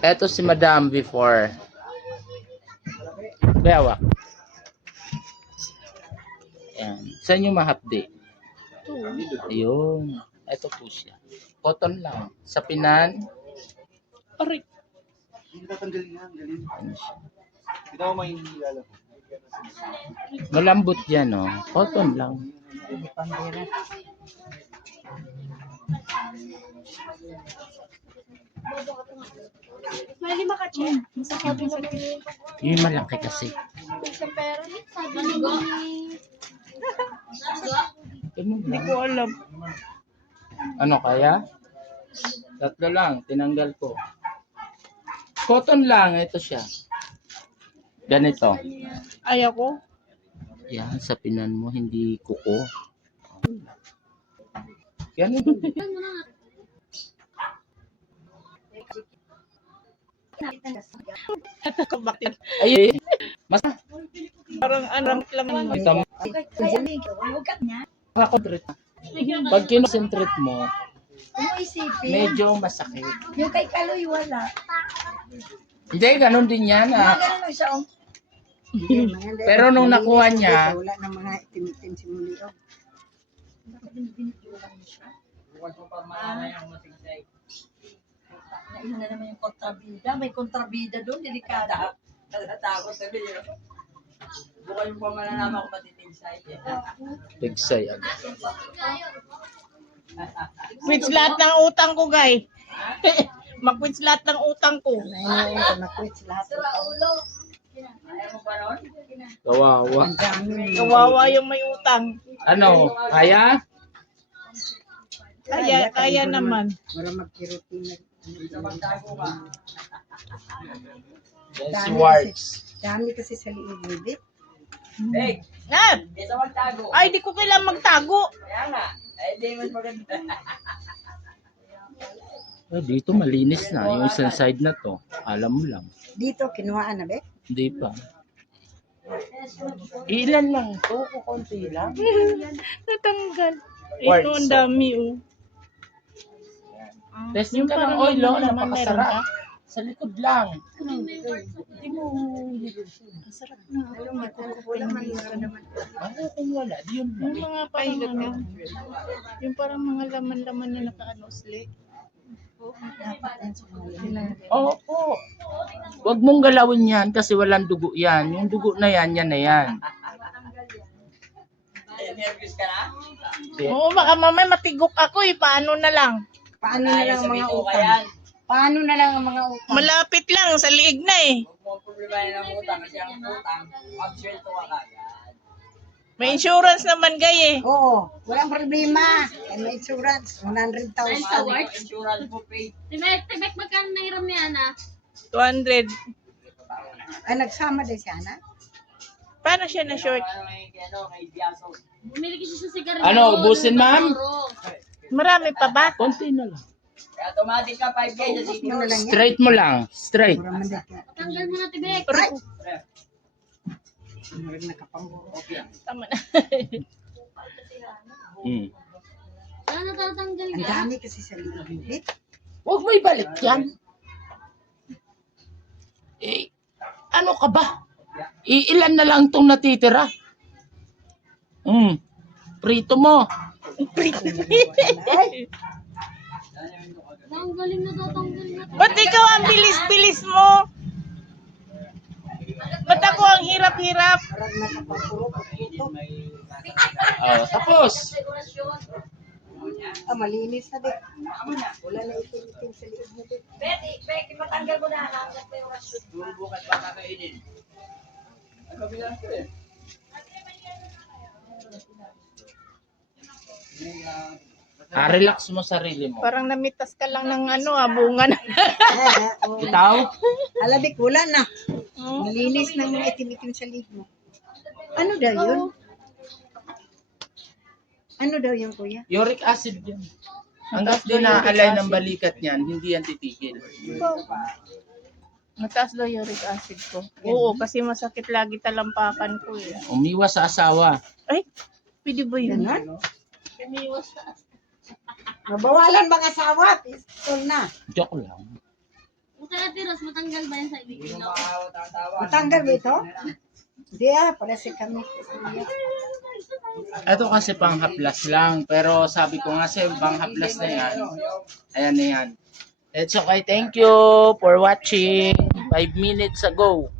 Eto si Madam before. Bewak. Ayan. Saan yung mahapdi? Ayun. Ito po siya. Cotton lang. Sa pinan. Aray. Hindi tatanggalin yan, galing. Ano siya? Hindi ako mahihilala. Malambot yan, oh. Cotton lang. May lima ka, Che. Masasabi mo Yung malaki kasi. sa pera. Sabi mo Hindi ko alam. Ano kaya? Tatlo lang. Tinanggal ko. Cotton lang. Ito siya. Ganito. Ayaw ko. Yan. Sa pinan mo. Hindi kuko. Ganun. Ito ka bakit? Ay, mas Parang anong laman mo. ito makakontrate. Pag kinosentrate mo, medyo masakit. Yung kay Kaloy wala. Hindi, ganun din yan. Ah. Ganun lang siya, oh. Pero nung nakuha niya, Wala na mga itim-itim si Muli, oh. Ayun na naman yung kontrabida. May kontrabida doon, delikada. Natatakot na rin yun. Bukan yung pamananaman ko matitigsay. tigsay agad. Quits lahat ng utang ko, guys. Mag-quits lahat ng utang ko. Ayun, ito na-quits lahat. Ayaw mo pa nun? Kawawa. Ang dami. Kawawa yung may utang. Ano? Kaya? Kaya naman. Wala magkirutin. Dito magtago ka. Yan si Warts. Dami kasi sa liig, baby. Hey, Ah! dito magtago. Ay, di ko kailangan magtago. Kaya nga. Ay, di mas maganda. Dito malinis na. Yung isang side na to. Alam mo lang. Dito, kinuhaan na, be? Hindi pa. Ilan lang to? Kukunti lang. Natanggal. Quartz, Ito ang dami, oh. Testing ka ng parang oil, oh. naman meron Napakasarap. ka? Sa likod lang. Hindi mo. Masarap na. Wala man naman. Ano kung wala? Di yun Yung lang. mga parang ano, yung parang mga laman-laman na nakaano sli. Opo. Huwag mong galawin yan kasi walang dugo yan. Yung dugo na yan, yan na yan. Ay, nervous ka na? Oo, baka mamaya matigok ako eh. Paano na lang? Paano na lang ang mga Sabihin ko utang? yan. Paano na lang ang mga utang? Malapit lang, sa liig na eh. Huwag mo problema ng utang kasi ang utang, absuelto ka kagad. May insurance naman gay eh. Oo, walang problema. May insurance, 100,000. Yung insurance mo paid. Tibek, magkano nahiram niya na? 200. Ay, nagsama din siya, na? Paano siya na short? Kay Diaso. Bumili kasi sa sigarilyo. Ano, ubusin, ma'am? Marami pa ba? Konti na lang. Kaya automatic ka 5K sa city. Ano na lang yan? Straight mo lang. Straight. Pura man din ka. Tanggal mo na, Tibek. Meron nakapanguro. Tama na. Saan natatanggal Ang ka? dami kasi sa liig. Huwag mo ibalik yan. Eh, ano ka ba? Ilan na lang itong natitira? Prito mo. Ang galing natatanggal na. Ba't ikaw ang bilis-bilis mo? Ba't ako ang hirap-hirap? Parang nakapanguro. Oh, tapos. Ah, malinis na din. Wala na itim-itim sa liig mo din. Betty, matanggal mo na. Bukas pa kakainin. Ano bilang ko eh? Relax mo sarili mo. Parang namitas ka lang ng ano bunga na. Itaw? Alabik, wala na. Malinis na mga itim-itim sa liig mo. Ano daw yun? Ano daw yun, kuya? Uric acid yan. Hanggat di naalay ng balikat niyan, hindi yan titigil. Mataas daw uric acid ko. Oo, kasi masakit lagi talampakan ko eh. Umiwas sa asawa. Ay, pwede ba yun? Ganon? Mabawalan mga asawa. Pistol na. Joke lang. Ate Ate Ros, matanggal ba yan sa ibig Hindi mo mo? makakatawa. Matanggal ba ito? Hindi para si kami. Ito kasi panghaplas lang. Pero sabi ko nga sa'yo, panghaplas na yan. Ayan na yan. It's okay. Thank you for watching. 5 minutes ago.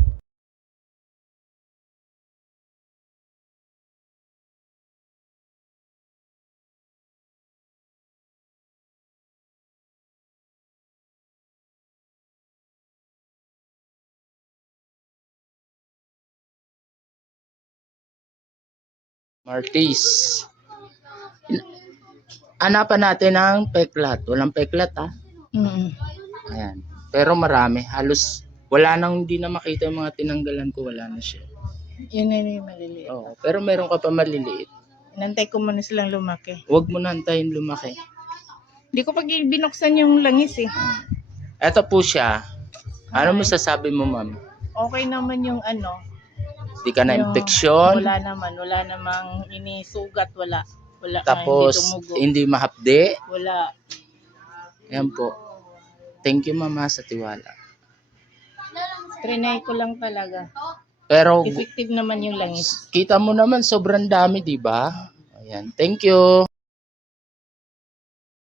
Martis. Hanapan natin ang peklat. Walang peklat ah. Mm. Ayan. Pero marami. Halos wala nang hindi na makita yung mga tinanggalan ko. Wala na siya. Yun na yung maliliit. Oo. Pero meron ka pa maliliit. Inantay ko muna silang lumaki. Huwag mo na antayin lumaki. Hindi ko pag binuksan yung langis eh. Ito po siya. Ano mo sasabi mo, ma'am? Okay naman yung ano. Di ka na yung- infeksyon. Wala naman. Wala namang inisugat. Wala. Wala. Tapos hindi tumugo. hindi mahapde. Wala. Yan po. Thank you, mama, sa tiwala. Trinay ko lang talaga. Pero Effective naman yung langis. kita mo naman sobrang dami, di ba? Ayan. Thank you.